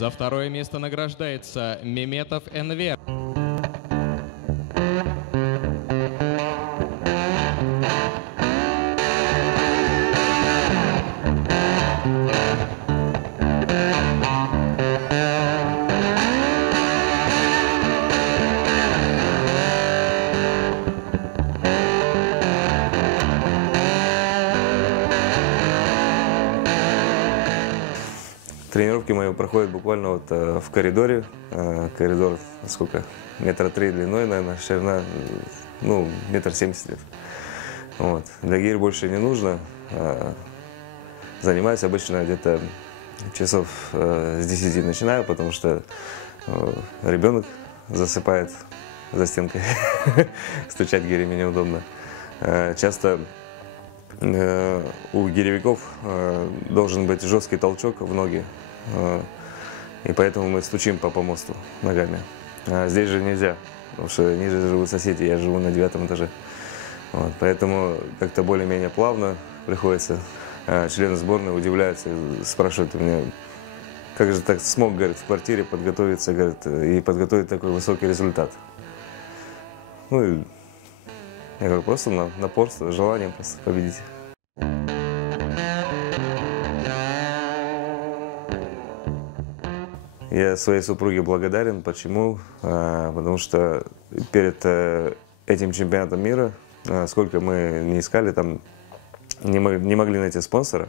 За второе место награждается Меметов Энвер. Тренировки мои проходят буквально вот в коридоре. Коридор, сколько? Метра 3 длиной, наверное, ширина, ну, метр 70 где-то. Вот. Для гирь больше не нужно. Занимаюсь обычно где-то часов с 10 начинаю, потому что ребенок засыпает за стенкой. Стучать гирями неудобно. Часто у гиревиков должен быть жесткий толчок в ноги, и поэтому мы стучим по помосту ногами. А здесь же нельзя, потому что ниже живут соседи, я живу на 9-м этаже. Вот, поэтому как-то более-менее плавно приходится. Члены сборной удивляются, спрашивают у меня, как же так смог, говорит, в квартире подготовиться, говорит, и подготовить такой высокий результат. Ну, и я говорю, просто напорство, желание просто победить. Я своей супруге благодарен. Почему? Потому что перед этим чемпионатом мира, сколько мы не искали, там не могли найти спонсора.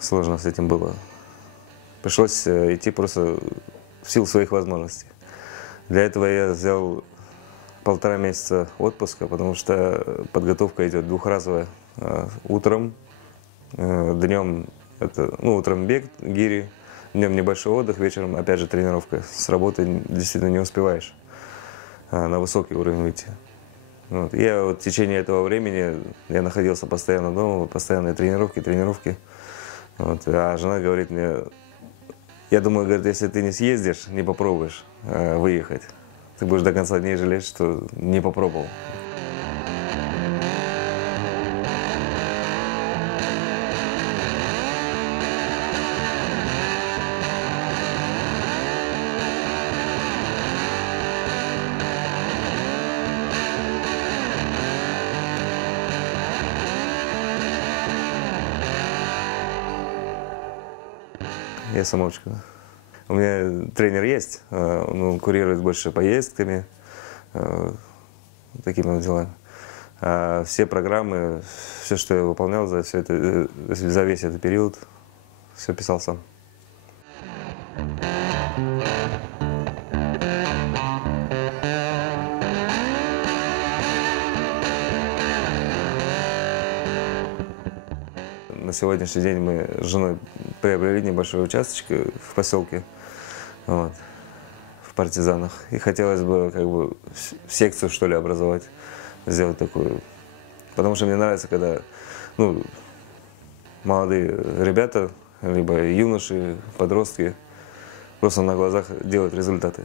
Сложно с этим было. Пришлось идти просто в силу своих возможностей. Для этого я взял 1,5 месяца отпуска, потому что подготовка идет двухразовая. Утром, днем, утром бег, гири, днем небольшой отдых, вечером опять же тренировка. С работы действительно не успеваешь на высокий уровень выйти. Вот. Я вот в течение этого времени я находился постоянно дома, постоянные тренировки. Вот. А жена говорит мне, я думаю, говорит, если ты не съездишь, не попробуешь выехать, ты будешь до конца дней жалеть, что не попробовал. Я самоучка. У меня тренер есть, он курирует больше поездками, такими вот делами. А все программы, все, что я выполнял за весь этот период, все писал сам. На сегодняшний день мы с женой приобрели небольшой участочек в поселке, вот, в Партизанах. И хотелось бы как бы секцию, что ли, образовать, сделать такую. Потому что мне нравится, когда молодые ребята, либо юноши, подростки просто на глазах делают результаты.